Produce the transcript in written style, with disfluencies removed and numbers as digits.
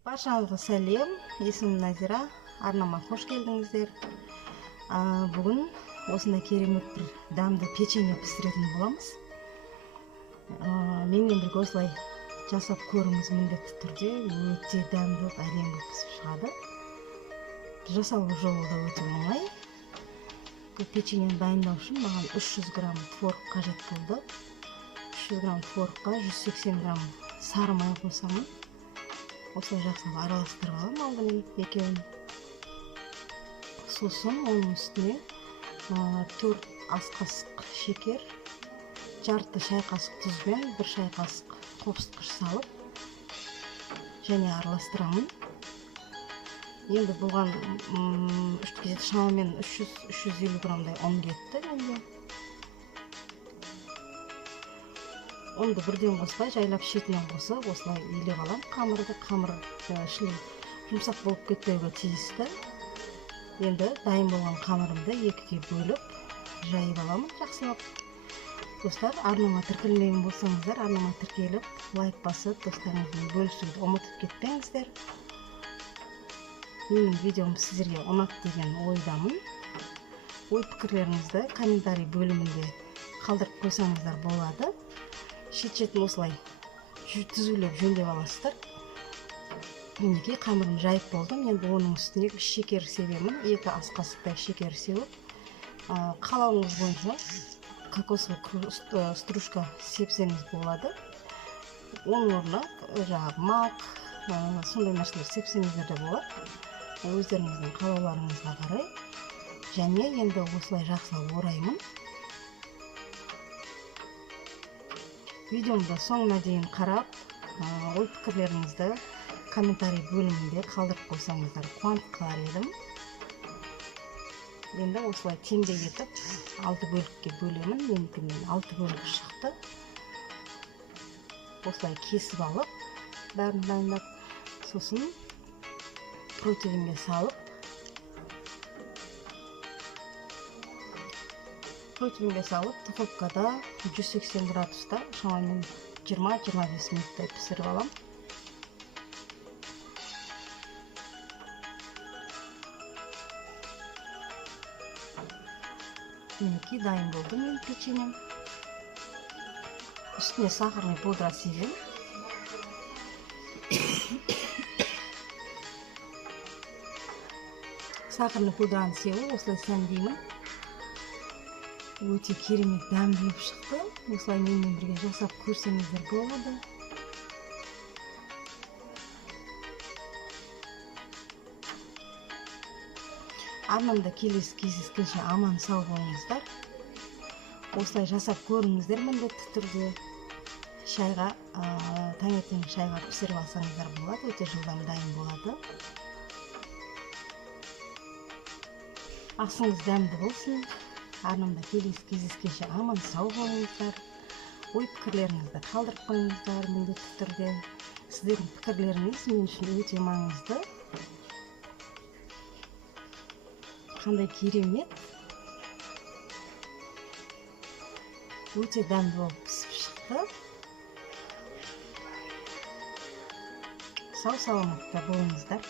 Баршаңызға сәлем, есімім Назира, арнама қош келдіңіздер. Бүгін осындай керемет бір дәмді печенье пісіретін боламыз. Менімен бірге осылай жасап көріңіз, міндетті түрде өте дәмді, әдемі пісіп шығады. Жасау жолы да өте оңай. Печеньені дайындау үшін маған 300 грамм творог қажет болды. 300 грамм творогқа 180 грамм сары май қосамын. Осылай жақсылап араластырып аламын алдымен екеуін. Сосын оның үстіне 4 ас қасық шекер, жарты шай қасық тұзбен 1 шай қасық қопсытқыш салып және араластырамын. Енді бұған шамамен 300-350 граммдай ұн кетті менде. Онды бірден қоспай, жайлап шетінен қосып, осылай илеп аламын қамырды. Қамыр ішіне жұмсақ болып кетпеуге тиісті. Енді дайын болған қамырымды екіге бөліп, жайып аламын жақсылап. Достар, арнама тіркелмеген болсаңыздар, арнама тіркеліп, лайк басып, достарыңызбен бөлісуді ұмытып кетпеңіздер. Менің видеом сіздерге ұнады деген ойдамын. Ой пікірлеріңізді комментарий бөлімінде қалдырып қойсаңыздар болады. Шет-шетін осылай түзулеп жөндеп аласыздар. Мінекей қамырым жайып болдым. Енді оның үстіне шекер себемін. 2 ас қасықтай шекер сеуіп, қалауыңыз бойынша кокосовый стружка сепсеңіз болады. Оның орнына мак, сондай нәрселер сепсеңіздер де болады. Өздеріңіздің қалауларыңызға қарай. Және енді осылай жақсылап ораймын. Видеомды соңына дейін қарап, ой пікірлеріңізді комментарий бөлімінде қалдырып қойсаңыздар қуанып қалар едім. Енді осылай теңдей етіп 6 бөлікке бөлемін. Менікінен 6 бөлік шықты. Осылай кесіп алып, бәрін дайындап, сосын противенге салып, духовкада 180 градуста шамамен 20-25 минуттай пісіріп алам. Мінекей дайын болды мен печеньем. Үстіне сахарный пудра себем. Сахарный пудраны себіп, осылай сәндеймін. Өте керемет дәмді болып шықты. Осылай менімен бірге жасап көрсеңіздер болады. Арнамда келесі кездескенше аман сау болыңыздар. Осылай жасап көріңіздер міндетті түрде. Шайға, таңертең шайға пісіріп алсаңыздар болады. Өте жылдам дайын болады. Асыңыз дәмді болсын. Арнамда келесі кездескенше аман сау болыңыздар. Ой пікірлеріңізді қалдырып қойыңыздар міндетті түрде. Сіздердің пікірлеріңіз мен үшін өте маңызды. Қандай керемет. Өте дәмді болып пісіп шықты. Сау саламатта болыңыздар.